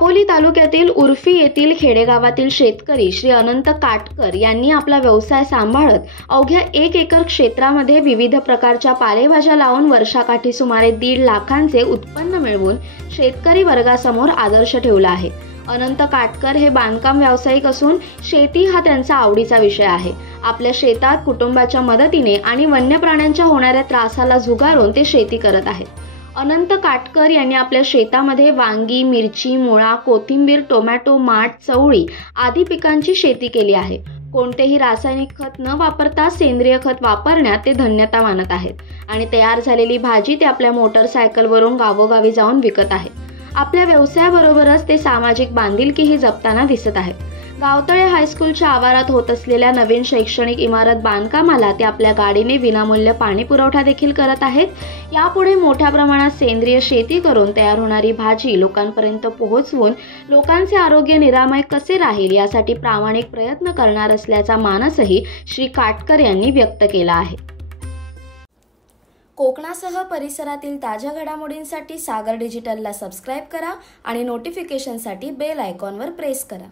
दापोली तालुक्यातील उर्फी येथील खेडेगावातील शेतकरी श्री अनंत काटकर यांनी आपला व्यवसाय सांभाळत अवघ्या 1 एकर क्षेत्रामध्ये विविध प्रकारच्या पालेभाज्या लावून वर्षाकाठी सुमारे 1.5 लाखांचे उत्पन्न मिळवून शेतकरी वर्गासमोर आदर्श ठेवला आहे। अनंत काटकर हे बांधकाम व्यावसायिक असून शेती हा त्यांचा आवडीचा विषय आहे। आपल्या शेतात कुटुंबाच्या मदतीने आणि वन्य प्राण्यांच्या होणाऱ्या त्रासाला झुगारून ते शेती करत आहेत। अनंत काटकर यांनी आपल्या शेतामध्ये वांगी, मिरची, मुळा, कोथिंबीर, टोमॅटो, माठ, चवळी आदी पिकांची शेती केली आहे। कोणतेही रासायनिक खत न वापरता सेंद्रिय खत वापरण्यात ते धन्यता मानत आहेत आणि तयार झालेली भाजी ते आपल्या मोटरसायकलवरून गावोगावी जाऊन विकत आहेत। आपल्या व्यवसायाबरोबरच ते सामाजिक बांधिलकीही जपताना दिसत आहेत। गावतळे हायस्कूलच्या आवारात होत असलेल्या नवीन शैक्षणिक इमारत बांधकामाला ते आपल्या गाडीने विनामूल्य पाणी पुरवठा देखील करत आहेत। यापुढे मोठ्या प्रमाणात सेंद्रिय शेती करून तयार होणारी भाजी लोकांपर्यंत पोहोचवून लोकांचे आरोग्य निरामय कसे राहील यासाठी प्रामाणिक प्रयत्न करणार असल्याचा मानसही श्री काटकर यांनी व्यक्त केला आहे। कोकणासह परिसरातील ताज्या घडामोडींसाठी सागर डिजिटलला सबस्क्राइब करा आणि नोटिफिकेशनसाठी बेल आयकॉनवर प्रेस करा।